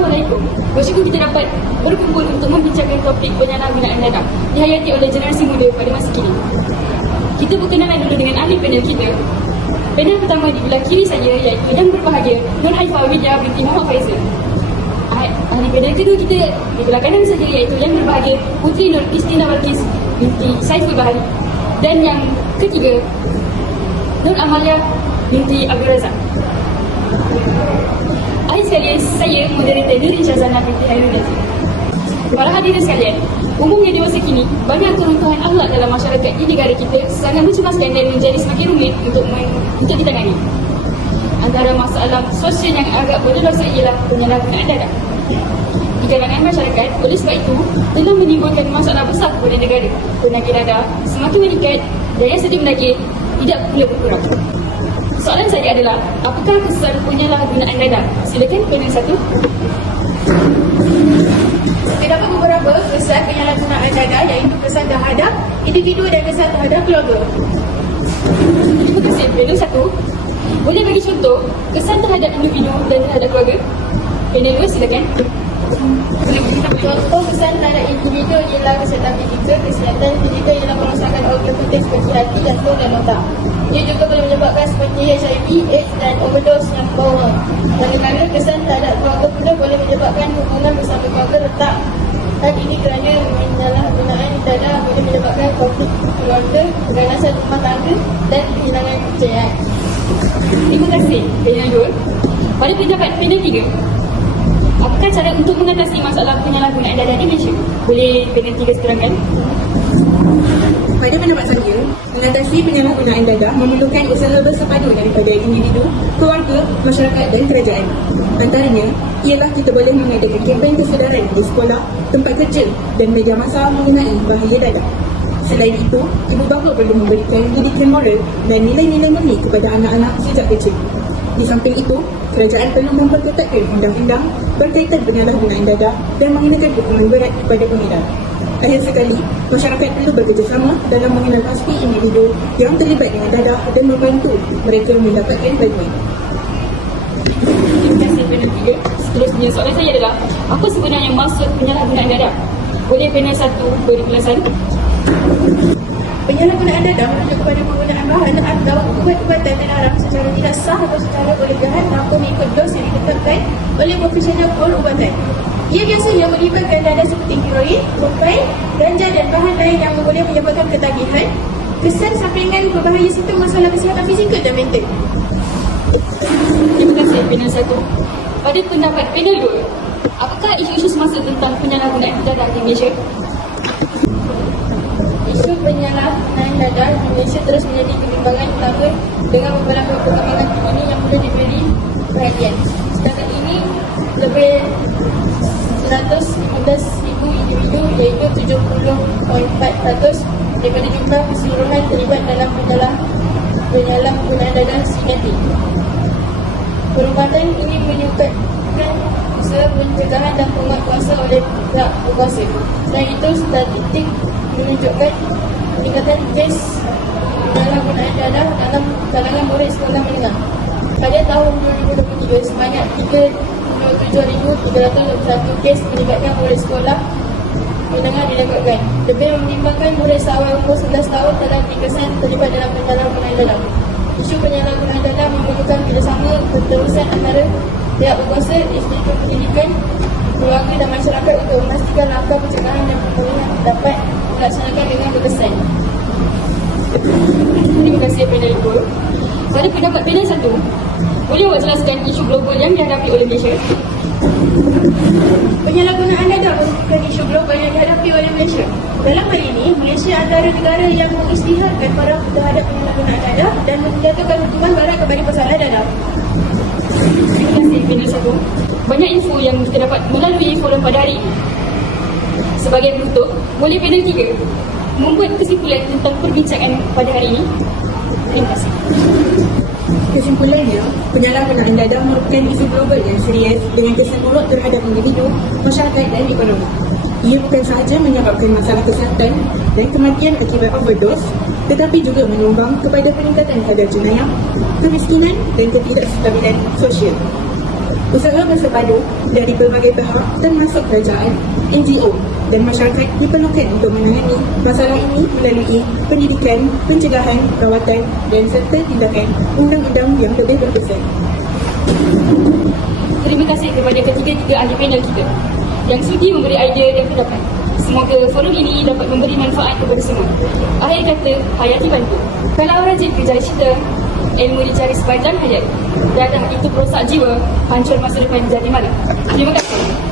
Assalamualaikum. Bersyukur kita dapat berkumpul untuk membincangkan topik penyandang minat dan dihayati oleh generasi muda pada masa kini. Kita berkenalan dulu dengan ahli panel kita. Panel pertama di belah kiri saya iaitu yang berbahagia Nur Haifah Widya binti Muhammad Faizal. Ahli panel kedua kita di belah kanan saya iaitu yang berbahagia putri Nur Istina Balkis binti Saiful Bahari. Dan yang ketiga, Nur Amalia binti Abdul Razak. Akhir sekali, saya moderator Nurin Syazana binti Hairul. Para hadirin sekalian, umumnya dewasa kini, banyak keruntuhan akhlak dalam masyarakat di negara kita sangat mencemaskan dan menjadi semakin rumit untuk men- untuk ditangani. Antara masalah sosial yang agak berdosa ialah penyalahgunaan dadah. Di kalangan masyarakat, oleh sebab itu, telah menimbulkan masalah besar kepada negara. Penagih dadah semakin meningkat dan yang sedia menagih tidak pula berkurang. Soalan saya adalah, apakah kesan penyalahgunaan dadah? Silakan panel satu. Terdapat beberapa kesan penyalahgunaan dadah iaitu kesan terhadap individu dan kesan terhadap keluarga. Terima kasih. Panel satu. Boleh bagi contoh kesan terhadap individu dan terhadap keluarga? Panel dua silakan. Contoh kesan terhadap individu ialah kesihatan fizikal, kesihatan fizikal ialah merosakkan organ penting seperti hati, jantung dan otak. Ia juga boleh menyebabkan seperti HIV, AIDS dan overdose yang bawah. Kadang-kadang kesan terhadap keluarga pula boleh menyebabkan hubungan bersama keluarga retak. Hal ini kerana penyalahgunaan dadah boleh menyebabkan konflik keluarga, keganasan rumah tangga dan kehilangan kepercayaan. Terima kasih. Panel dua. Pada pendapat panel tiga, apakah cara untuk mengatasi masalah penyalahgunaan dadah di Malaysia? Boleh panel tiga seterangkan? Pada pendapat saya, mengatasi penyalahgunaan dadah memerlukan usaha bersepadu daripada individu, keluarga, masyarakat dan kerajaan. Antaranya, ialah kita boleh mengadakan kempen kesedaran di sekolah, tempat kerja dan media masa mengenai bahaya dadah. Selain itu, ibu bapa perlu memberikan didikan moral dan nilai-nilai murni kepada anak-anak sejak kecil. Di samping itu, kerajaan perlu memperketatkan undang-undang berkaitan penyalahgunaan dadah dan mengenakan hukuman berat kepada pengedar. Akhir sekali, masyarakat perlu bekerjasama dalam mengenal pasti individu yang terlibat dengan dadah dan membantu mereka mendapatkan bantuan. Seterusnya soalan saya adalah, apa sebenarnya maksud penyalahgunaan dadah? Boleh panel satu beri penjelasan? Penyalahgunaan dadah merujuk kepada penggunaan bahan atau ubat-ubatan terlarang secara tidak sah atau secara berlebihan tanpa mengikut dos yang ditetapkan oleh profesional perubatan. Ia biasanya melibatkan dadah seperti heroin, kokain, ganja dan bahan lain yang boleh menyebabkan ketagihan, kesan sampingan berbahaya serta masalah kesihatan fizikal dan mental. Terima kasih panel satu. Pada pendapat panel dua, apakah isu-isu semasa tentang penyalahgunaan dadah di Malaysia? Di Malaysia terus menjadi kebimbangan utama dengan beberapa perkembangan terkini yang perlu diberi perhatian. Setakat ini, lebih 115,000 individu iaitu 70.4% daripada jumlah keseluruhan terlibat dalam penyalah penyalahgunaan dadah singetik. Perubatan ini menyebabkan usaha pencegahan dan penguatkuasa oleh pihak berkuasa. Selain itu, statistik menunjukkan peningkatan kes penyalahgunaan dadah dalam kalangan murid sekolah menengah. Pada tahun 2023, sebanyak 37,321 kes melibatkan murid sekolah menengah dilakukan. Lebih menimbangkan murid seawal umur 11 tahun telah dikesan terlibat dalam penyalahgunaan dadah. Isu penyalahgunaan dadah memerlukan kerjasama keterusan antara pihak berkuasa, institusi pendidikan, keluarga dan masyarakat untuk memastikan langkah pencegahan dan pemulihan dapat dilaksanakan dengan berkesan. Terima kasih panel dua. Pada pendapat panel satu, boleh awak jelaskan isu global yang dihadapi oleh Malaysia? Penyalahgunaan dadah merupakan isu global yang dihadapi oleh Malaysia. Dalam hal ini, Malaysia antara negara yang mengisytiharkan para terhadap penyalahgunaan dadah dan menjatuhkan hukuman berat kepada pesanan dadah. Banyak info yang kita dapat melalui forum pada hari ini. Sebagai penutup, boleh panel tiga membuat kesimpulan tentang perbincangan pada hari ini? Terima kasih. Kesimpulannya, penyalahgunaan dadah merupakan isu global yang serius dengan kesan buruk terhadap individu, masyarakat dan ekonomi. Ia bukan sahaja menyebabkan masalah kesihatan dan kematian akibat overdose, tetapi juga menyumbang kepada peningkatan kadar jenayah, kemiskinan dan ketidakstabilan sosial. Usaha bersepadu dari pelbagai pihak termasuk kerajaan, NGO dan masyarakat diperlukan untuk menangani masalah ini melalui pendidikan, pencegahan, rawatan dan serta tindakan undang-undang yang lebih berkesan. Terima kasih kepada ketiga-tiga ahli panel kita yang sudi memberi idea dan pendapat. Semoga forum ini dapat memberi manfaat kepada semua. Akhir kata, hayati bantu. Kalau rajin kerja cita, ilmu dicari sepanjang hayat. Dadah itu perosak jiwa, hancur masa depan jadi malam. Terima kasih.